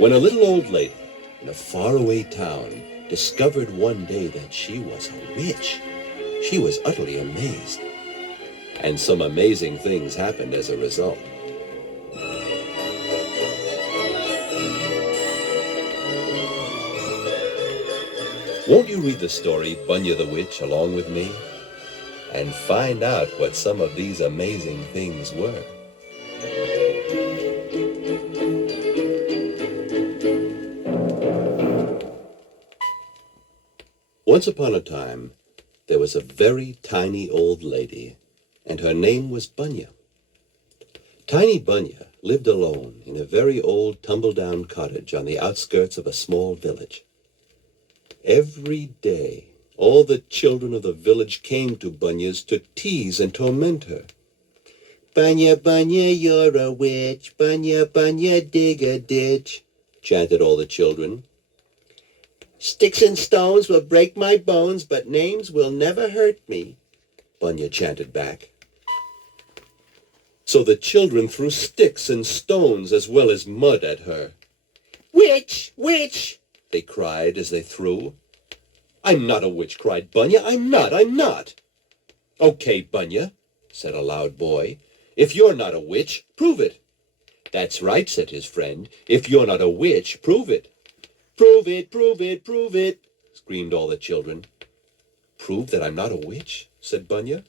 When a little old lady in a faraway town discovered one day that she was a witch, she was utterly amazed. And some amazing things happened as a result. Won't you read the story Bunya the Witch along with me? And find out what some of these amazing things were. Once upon a time, there was a very tiny old lady, and her name was Bunya. Tiny Bunya lived alone in a very old tumble-down cottage on the outskirts of a small village. Every day, all the children of the village came to Bunya's to tease and torment her. "Bunya, Bunya, you're a witch. Bunya, Bunya, dig a ditch," chanted all the children. "Sticks and stones will break my bones, but names will never hurt me," Bunya chanted back. So the children threw sticks and stones as well as mud at her. "Witch! Witch!" they cried as they threw. "I'm not a witch," cried Bunya. I'm not. "Okay, Bunya," said a loud boy. "If you're not a witch, prove it." "That's right," said his friend. "If you're not a witch, prove it." "Prove it, prove it, prove it," screamed all the children. "Prove that I'm not a witch?" said Bunya.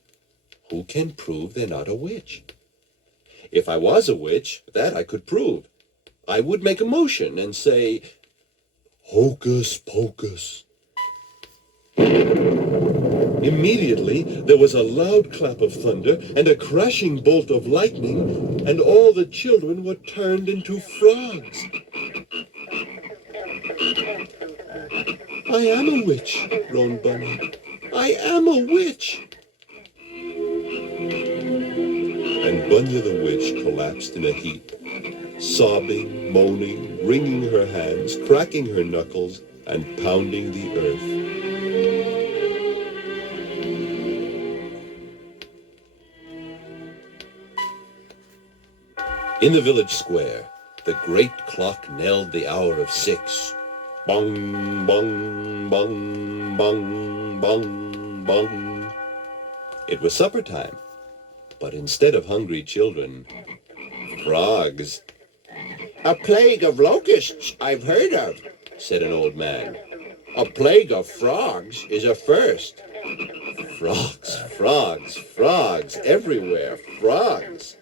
"Who can prove they're not a witch?" "If I was a witch, that I could prove. I would make a motion and say, 'Hocus pocus.'" Immediately there was a loud clap of thunder and a crashing bolt of lightning, and all the children were turned into frogs. "I am a witch," groaned Bunya. "I am a witch." And Bunya the witch collapsed in a heap, sobbing, moaning, wringing her hands, cracking her knuckles, and pounding the earth. In the village square, the great clock knelled the hour of 6. Bong, bong, bong, bong, bong, bong. It was supper time, but instead of hungry children, frogs. "A plague of locusts I've heard of," said an old man. "A plague of frogs is a first." Frogs, frogs, frogs, everywhere, frogs.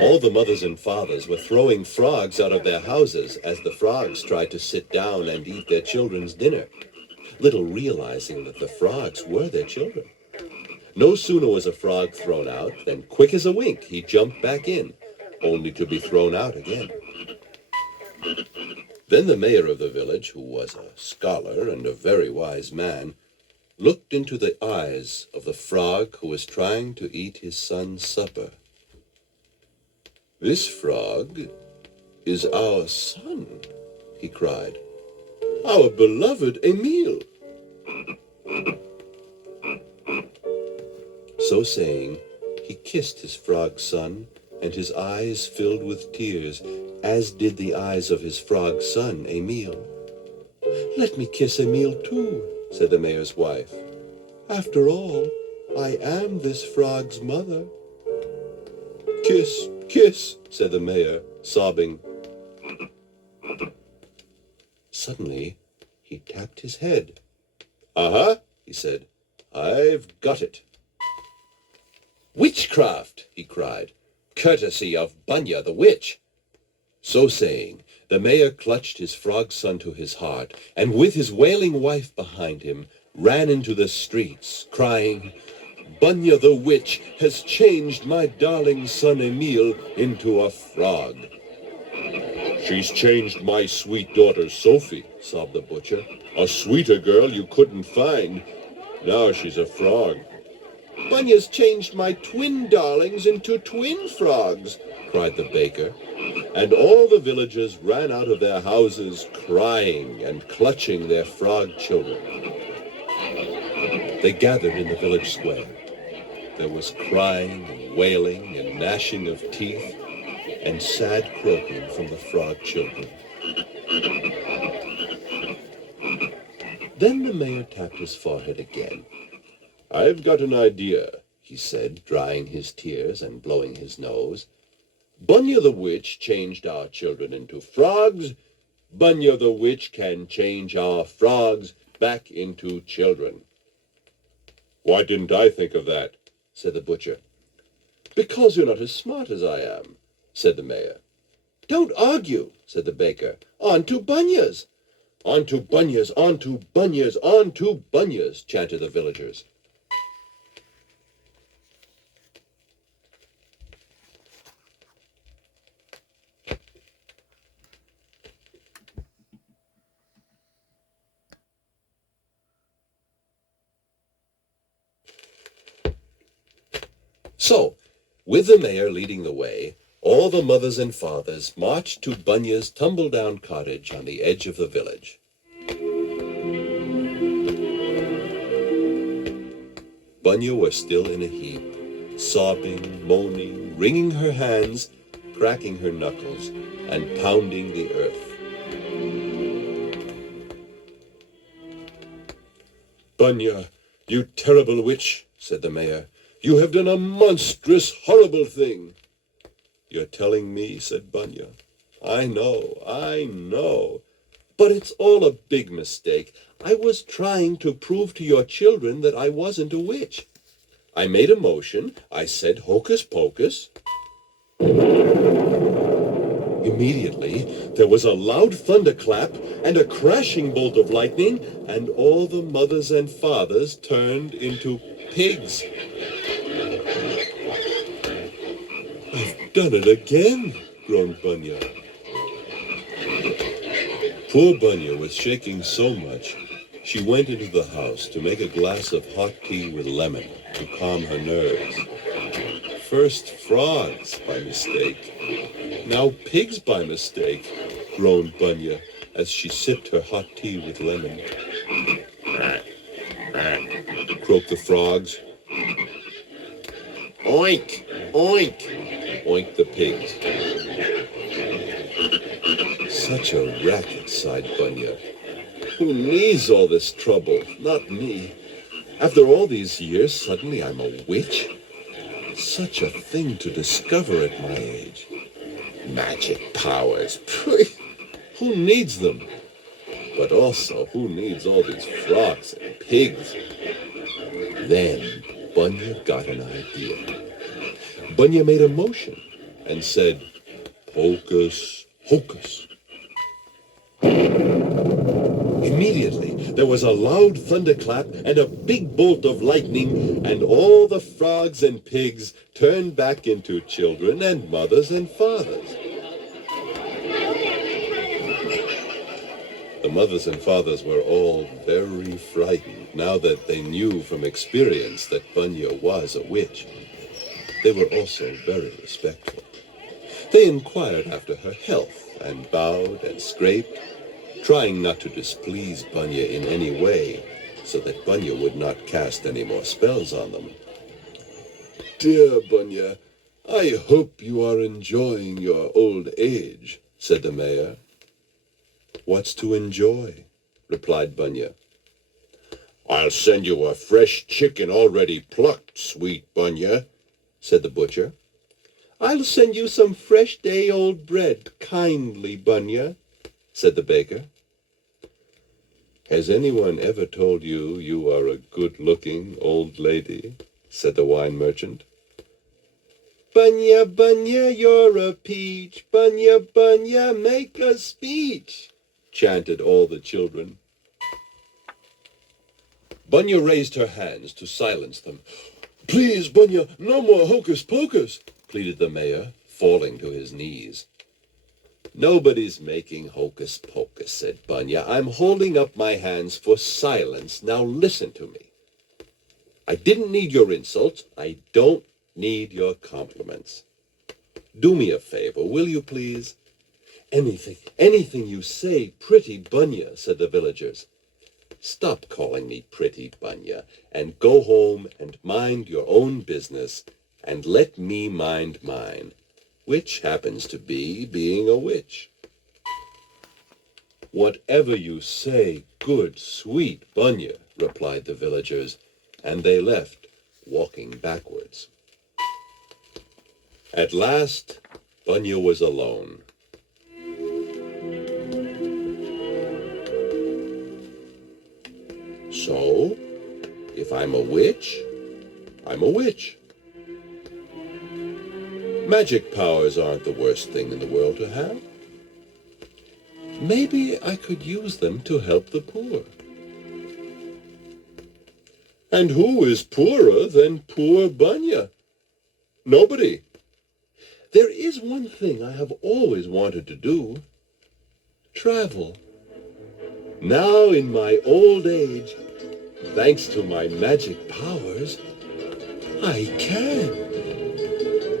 All the mothers and fathers were throwing frogs out of their houses as the frogs tried to sit down and eat their children's dinner, little realizing that the frogs were their children. No sooner was a frog thrown out than, quick as a wink, he jumped back in, only to be thrown out again. Then the mayor of the village, who was a scholar and a very wise man, looked into the eyes of the frog who was trying to eat his son's supper. "This frog is our son," he cried. "Our beloved Emile." So saying, he kissed his frog son, and his eyes filled with tears, as did the eyes of his frog son, Emile. "Let me kiss Emile too," said the mayor's wife. "After all, I am this frog's mother." "Kiss, kiss," said the mayor, sobbing. Suddenly, he tapped his head. "Uh-huh," he said. "I've got it." "Witchcraft!" he cried. "Courtesy of Bunya the witch." So saying, the mayor clutched his frog son to his heart, and with his wailing wife behind him, ran into the streets, crying, "Bunya the witch has changed my darling son Emile into a frog." She's changed my sweet daughter Sophie, sobbed the butcher. A sweeter girl you couldn't find. Now she's a frog. Bunya's changed my twin darlings into twin frogs, cried the baker. And all the villagers ran out of their houses crying and clutching their frog children. They gathered in the village square. There was crying and wailing and gnashing of teeth and sad croaking from the frog children. Then the mayor tapped his forehead again. I've got an idea, he said, drying his tears and blowing his nose. Bunya the witch changed our children into frogs. Bunya the witch can change our frogs back into children. Why didn't I think of that? Said the butcher. Because you're not as smart as I am, said the mayor. Don't argue, said the baker. On to Bunyas. On to Bunyas, on to Bunyas, on to Bunyas, chanted the villagers. So, with the mayor leading the way, all the mothers and fathers marched to Bunya's tumble-down cottage on the edge of the village. Bunya was still in a heap, sobbing, moaning, wringing her hands, cracking her knuckles, and pounding the earth. Bunya, you terrible witch, said the mayor. You have done a monstrous, horrible thing. You're telling me, said Bunya. I know. But it's all a big mistake. I was trying to prove to your children that I wasn't a witch. I made a motion. I said hocus pocus. Immediately, there was a loud thunderclap and a crashing bolt of lightning, and all the mothers and fathers turned into pigs. I've done it again, groaned Bunya. Poor Bunya was shaking so much, she went into the house to make a glass of hot tea with lemon to calm her nerves. First frogs by mistake, now pigs by mistake, groaned Bunya as she sipped her hot tea with lemon. Croaked the frogs. Oink, oink, oinked the pigs. Such a racket, sighed Bunya. Who needs all this trouble? Not me. After all these years, suddenly I'm a witch? Such a thing to discover at my age. Magic powers. Who needs them? But also, who needs all these frogs and pigs? Then Bunya got an idea. Bunya made a motion and said, hocus hocus. Immediately, there was a loud thunderclap and a big bolt of lightning, and all the frogs and pigs turned back into children and mothers and fathers. The mothers and fathers were all very frightened now that they knew from experience that Bunya was a witch. They were also very respectful. They inquired after her health and bowed and scraped, trying not to displease Bunya in any way so that Bunya would not cast any more spells on them. Dear Bunya, I hope you are enjoying your old age, said the mayor. What's to enjoy? Replied Bunya. I'll send you a fresh chicken already plucked, sweet Bunya, said the butcher. I'll send you some fresh day-old bread, kindly Bunya, said the baker. Has anyone ever told you you are a good-looking old lady? Said the wine merchant. Bunya, Bunya, you're a peach. Bunya, Bunya, make a speech, chanted all the children. Bunya raised her hands to silence them. Please, Bunya, no more hocus pocus, pleaded the mayor, falling to his knees. Nobody's making hocus pocus, said Bunya. I'm holding up my hands for silence. Now listen to me. I didn't need your insults. I don't need your compliments. Do me a favor, will you please? Anything you say, pretty Bunya, said the villagers. Stop calling me pretty, Bunya, and go home and mind your own business, and let me mind mine, which happens to be being a witch. Whatever you say, good, sweet Bunya, replied the villagers, and they left, walking backwards. At last, Bunya was alone. So, if I'm a witch, I'm a witch. Magic powers aren't the worst thing in the world to have. Maybe I could use them to help the poor. And who is poorer than poor Bunya? Nobody. There is one thing I have always wanted to do. Travel. Now in my old age, thanks to my magic powers, I can.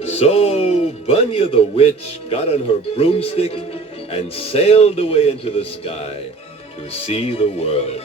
So Bunya the witch got on her broomstick and sailed away into the sky to see the world.